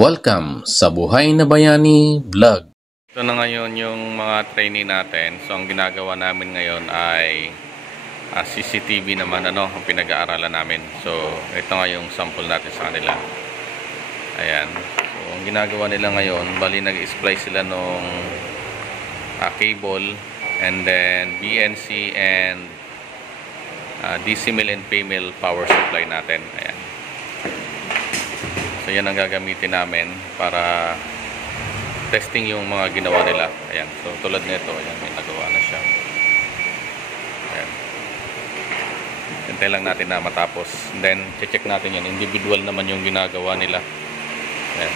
Welcome sa Buhay na Bayani Vlog. Ito na ngayon yung mga trainee natin. So ang ginagawa namin ngayon ay CCTV naman ang pinag-aaralan namin. So ito nga yung sample natin sa kanila. Ayan. So ang ginagawa nila ngayon, bali nag-splice sila nung cable and then BNC and DC male and female power supply natin. Ayan. So yan ang gagamitin namin para testing yung mga ginawa nila. Ayan. So tulad nito, ayan, may nagawa na siya. Ayan. Hintay lang natin na matapos. And then check natin yan. Individual naman yung ginagawa nila. Ayan.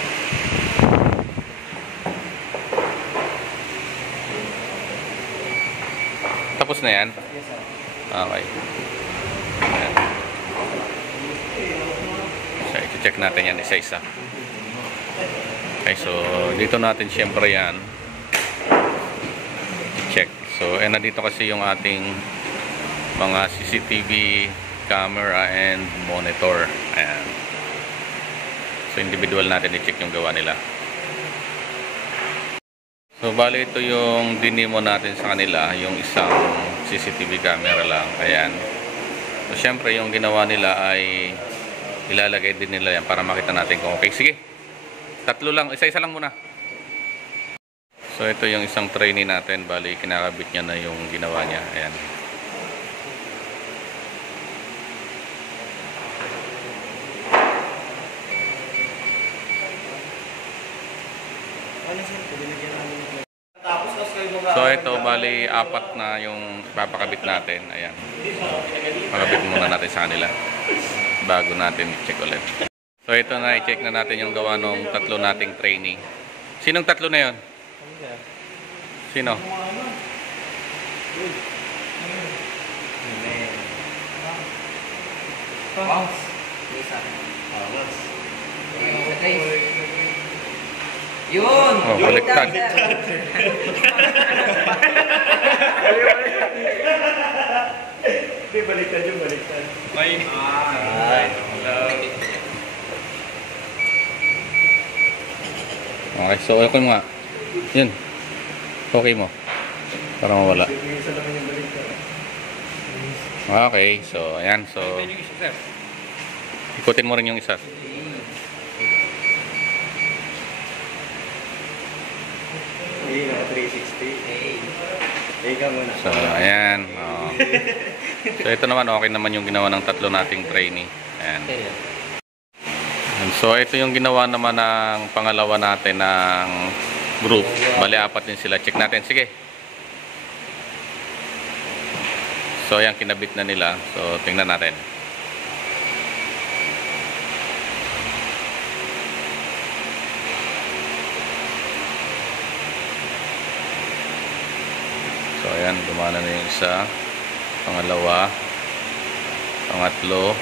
Tapos na yan? Okay. Ayan. So, i-check natin yan isa-isa. Okay, so dito natin syempre yan i-check. So, nandito kasi yung ating mga CCTV camera and monitor. Ayan. So, individual natin i-check yung gawa nila. So, bali ito yung dinemo natin sa kanila, yung isang CCTV camera lang. Ayan. So, syempre yung ginawa nila ay ilalagay din nila yan para makita natin kung okay. Sige, tatlo lang, isa-isa lang muna. So ito yung isang trainee natin, bali kinakabit niya na yung ginawa niya. Ayan. So ito, bali apat na yung papakabit natin. Ayan. Pakabit muna natin sa kanila bago natin i-check ulit. So ito na, i-check na natin yung gawa ng tatlo nating training. Sinong tatlo na yon? Sino? Yun! Oh, baliktad. Hindi, baliktad yung baliktad. Okay, so okay mo nga. Yun. Okay mo. Para mawala. Okay, so ayan. So ikutin mo rin yung isa. Hindi, naka 360. Ika muna. So ayan. Oh. So ito naman, okay naman yung ginawa ng tatlo nating trainee. Ayan. So ito yung ginawa naman ng pangalawa natin ng group. Bali apat din sila. Check natin. Sige. So ayan, kinabit na nila. So tingnan natin. So ayan, gumana na yung isa. Pangalawa. Pangatlo.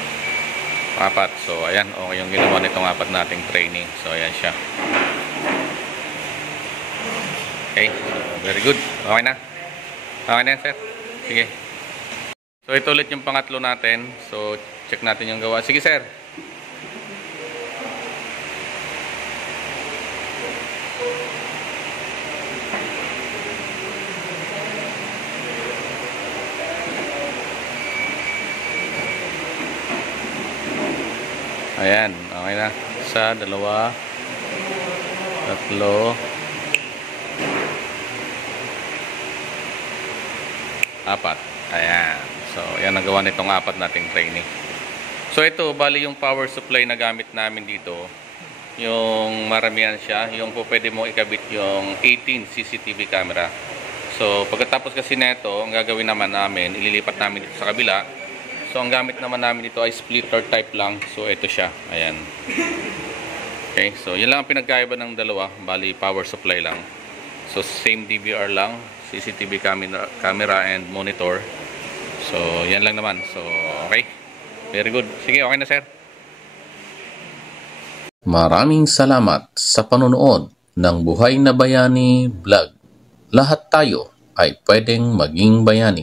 Apat. So ayan, okay yung ginawa nitong apat nating training. So ayan siya. Okay, very good. Okay na. Okay na, sir. Sige. So ito ulit yung pangatlo natin. So check natin yung gawa. Sige, sir. Ayan, okay na. Isa, dalawa, tatlo, apat. Ayan. So, yan ang gawa nitong apat nating training. So, ito, bali yung power supply na gamit namin dito. Yung maramihan siya. Yung po pwede mo ikabit yung 18 CCTV camera. So, pagkatapos kasi nito, ang gagawin naman namin, ililipat namin dito sa kabila. So, ang gamit naman namin dito ay splitter type lang. So, ito siya. Ayan. Okay. So, yun lang ang pinagkaiba ng dalawa. Bali, power supply lang. So, same DVR lang. CCTV camera and monitor. So, yan lang naman. So, okay. Very good. Sige, okay na, sir. Maraming salamat sa panonood ng Buhay na Bayani Vlog. Lahat tayo ay pwedeng maging bayani.